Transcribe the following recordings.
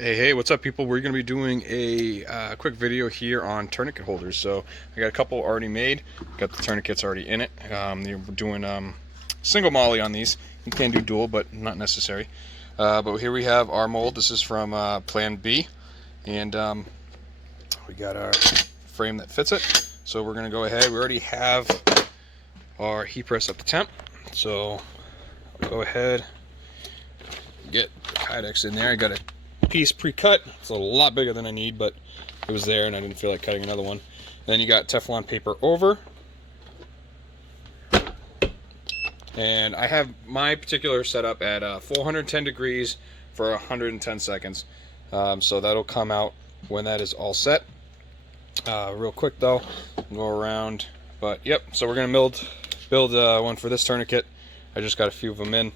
Hey, what's up, people? We're going to be doing a quick video here on tourniquet holders. So I got a couple already made. Got the tourniquets already in it. We're doing single molly on these. You can do dual, but not necessary. But here we have our mold. This is from Plan B, and we got our frame that fits it. So we're going to go ahead. We already have our heat press up to temp. So I'll go ahead, get the Kydex in there. I got a piece pre-cut. It's a lot bigger than I need, but it was there and I didn't feel like cutting another one. Then you got Teflon paper over, and I have my particular setup at 410 degrees for 110 seconds. So that'll come out when that is all set. Real quick though, go around, but yep. So we're gonna build one for this tourniquet. I just got a few of them in.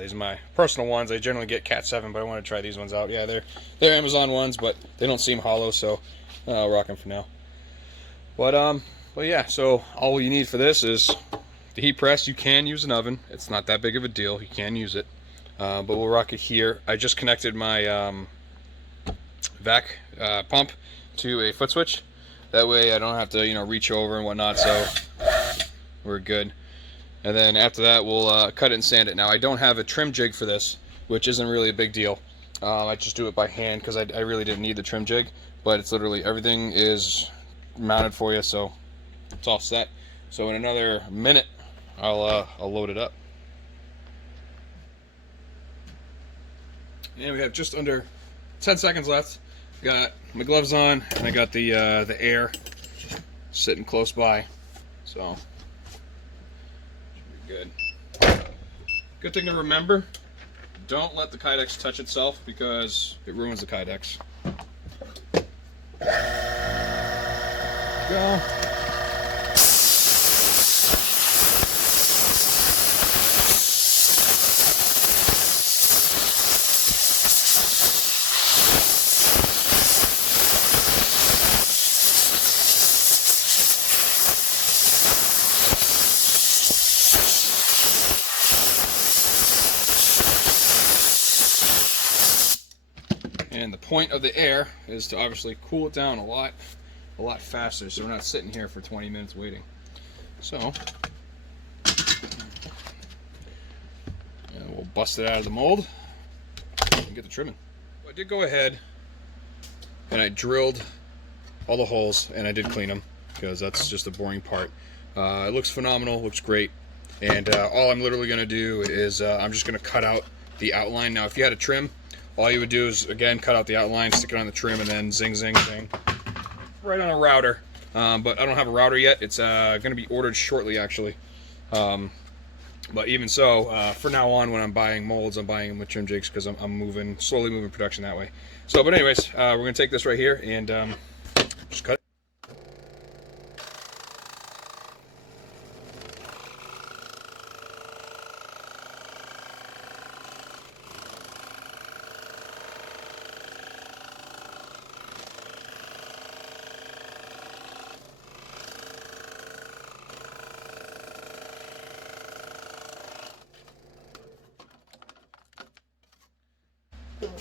These are my personal ones. I generally get Cat 7, but I want to try these ones out. Yeah, they're Amazon ones, but they don't seem hollow, so I'll rock them for now. But yeah, so all you need for this is the heat press. You can use an oven. It's not that big of a deal. You can use it, but we'll rock it here. I just connected my vac pump to a foot switch. That way I don't have to reach over and whatnot, so we're good. And then after that, we'll cut it and sand it. Now, I don't have a trim jig for this, which isn't really a big deal. I just do it by hand because I really didn't need the trim jig. But it's literally, everything is mounted for you, so it's all set. So in another minute, I'll load it up. And we have just under 10 seconds left. Got my gloves on, and I got the air sitting close by. So good. Good thing to remember, don't let the Kydex touch itself because it ruins the Kydex. Go. And the point of the air is to obviously cool it down a lot faster, so we're not sitting here for 20 minutes waiting. So, and we'll bust it out of the mold and get the trimming. I did go ahead and I drilled all the holes, and I did clean them because that's just the boring part. It looks phenomenal, looks great, and all I'm literally going to do is I'm just going to cut out the outline. Now, if you had a trim, all you would do is, again, cut out the outline, stick it on the trim, and then zing, zing, zing, right on a router. But I don't have a router yet. It's going to be ordered shortly, actually. But even so, for now on, when I'm buying molds, I'm buying them with trim jigs because I'm slowly moving production that way. So, but anyways, we're going to take this right here and just cut it.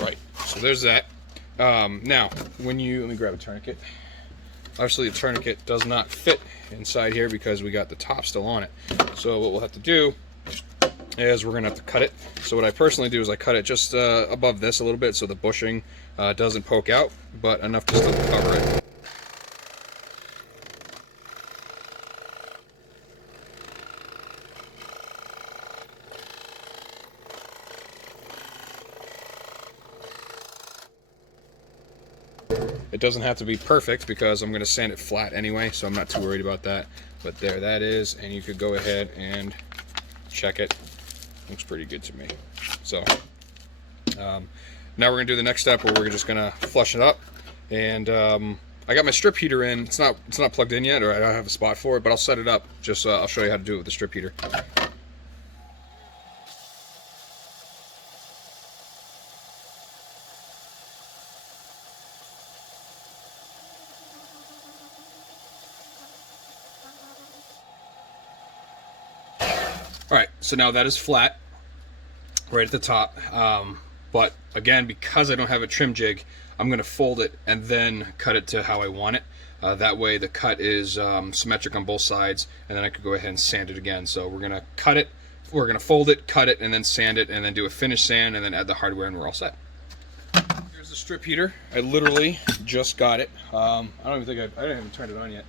Right, so there's that. Now, let me grab a tourniquet. Obviously, the tourniquet does not fit inside here because we got the top still on it. So what we'll have to do is we're going to have to cut it. So what I personally do is I cut it just above this a little bit so the bushing doesn't poke out, but enough to still cover it. It doesn't have to be perfect because I'm going to sand it flat anyway, so I'm not too worried about that. But there that is, and you could go ahead and check it. Looks pretty good to me. So now we're going to do the next step where we're just going to flush it up. And I got my strip heater in. It's not plugged in yet, or I don't have a spot for it, but I'll set it up. Just I'll show you how to do it with the strip heater. Alright, so now that is flat right at the top. But again, because I don't have a trim jig, I'm going to fold it and then cut it to how I want it. That way the cut is symmetric on both sides, and then I could go ahead and sand it again. So we're going to cut it, we're going to fold it, cut it, and then sand it, and then do a finish sand, and then add the hardware, and we're all set. Here's the strip heater. I literally just got it. I don't even think I didn't even turn it on yet,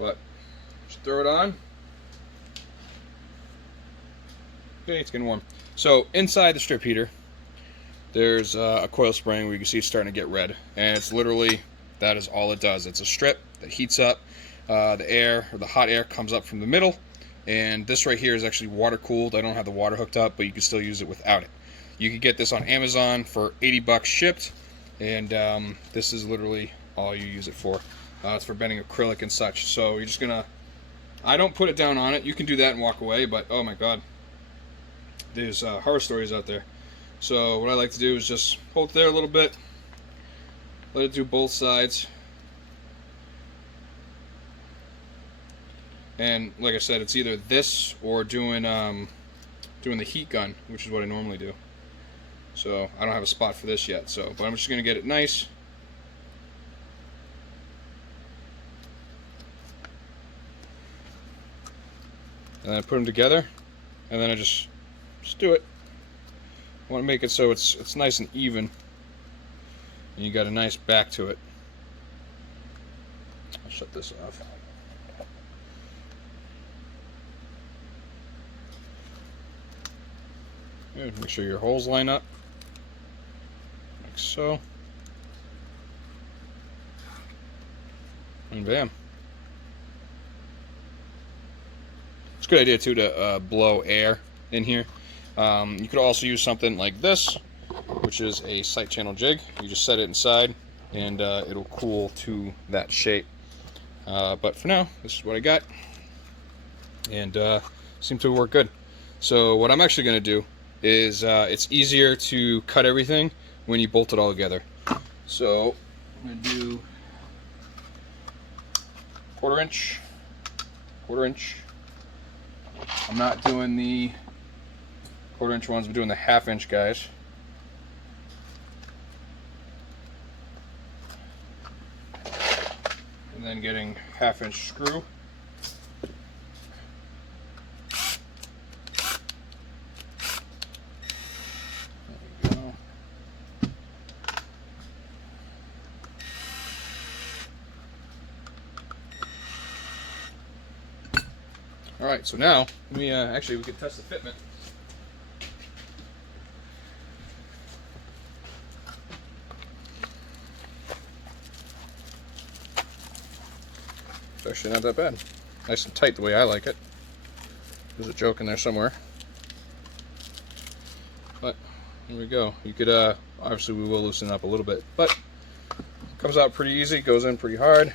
but just throw it on. Okay, it's getting warm. So inside the strip heater, there's a coil spring where you can see it's starting to get red, and it's literally, that is all it does. It's a strip that heats up. The air, or the hot air, comes up from the middle, and this right here is actually water cooled. I don't have the water hooked up, but you can still use it without it. You can get this on Amazon for 80 bucks shipped, and this is literally all you use it for. It's for bending acrylic and such. So you're just gonna, I don't put it down on it. You can do that and walk away, but oh my god, there's horror stories out there. So what I like to do is just hold it there a little bit, let it do both sides, and like I said, it's either this or doing the heat gun, which is what I normally do. So I don't have a spot for this yet, so but I'm just gonna get it nice. And then I put them together, and then I just do it. I want to make it so it's nice and even, and you got a nice back to it. I'll shut this off. Good. Make sure your holes line up, like so, and bam. It's a good idea too to blow air in here. You could also use something like this, which is a side channel jig. You just set it inside, and it'll cool to that shape. But for now, this is what I got, and seemed to work good. So what I'm actually going to do is it's easier to cut everything when you bolt it all together. So I'm going to do quarter inch. I'm not doing the quarter-inch ones, I'm doing the half-inch guys. And then getting half-inch screw. There we go. Alright, so now, let me, actually we can test the fitment. It's actually not that bad. Nice and tight the way I like it. There's a joke in there somewhere. But, here we go. You could, obviously we will loosen up a little bit, but it comes out pretty easy, goes in pretty hard.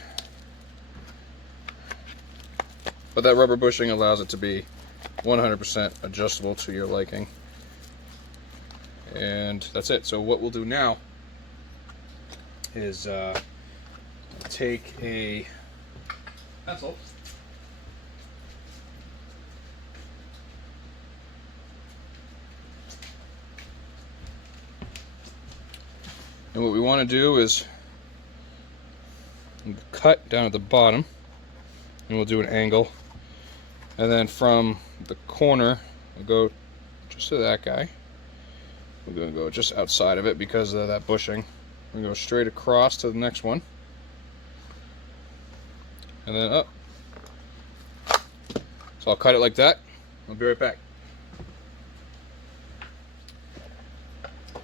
But that rubber bushing allows it to be 100% adjustable to your liking. And that's it. So what we'll do now is take a pencil. And what we want to do is cut down at the bottom, and we'll do an angle. And then from the corner, we'll go just to that guy. We're going to go just outside of it because of that bushing. We're going to go straight across to the next one. And then up. So I'll cut it like that. I'll be right back.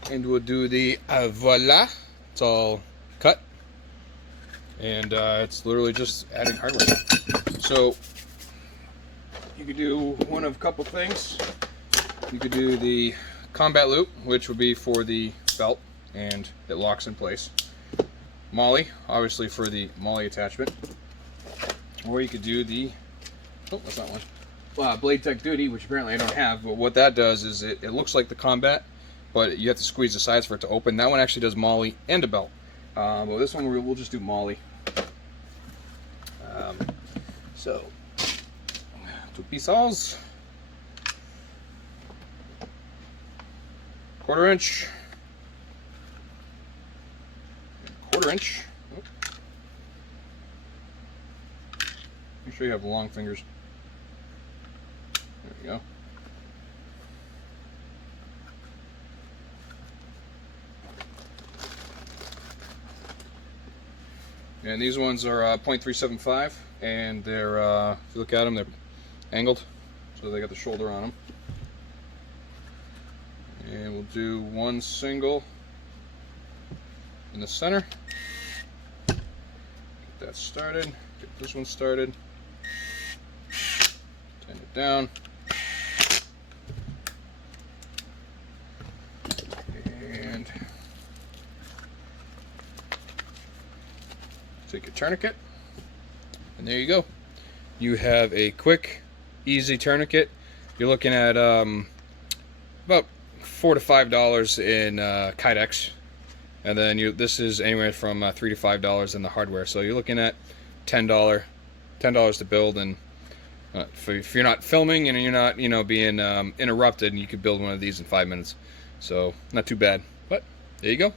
And we'll do the voila. It's all cut. And it's literally just adding hardware. So you could do one of a couple things. You could do the combat loop, which would be for the belt, and it locks in place. Molly, obviously for the molly attachment. Or you could do the, oh, that's not one. Blade Tech Duty, which apparently I don't have, but what that does is it looks like the combat, but you have to squeeze the sides for it to open. That one actually does molly and a belt. But this one we'll just do molly. So, 2 pieces, 1/4 inch, 1/4 inch. Make sure you have long fingers. There we go. And these ones are 0.375, and they're, if you look at them, they're angled, so they got the shoulder on them. And we'll do one single in the center. Get that started. Get this one started. Tighten it down. And take your tourniquet. And there you go. You have a quick, easy tourniquet. You're looking at about $4 to $5 in Kydex, and then this is anywhere from $3 to $5 in the hardware. So you're looking at $10 to build, and if you're not filming and you're not being interrupted, you could build one of these in 5 minutes. So not too bad. But there you go.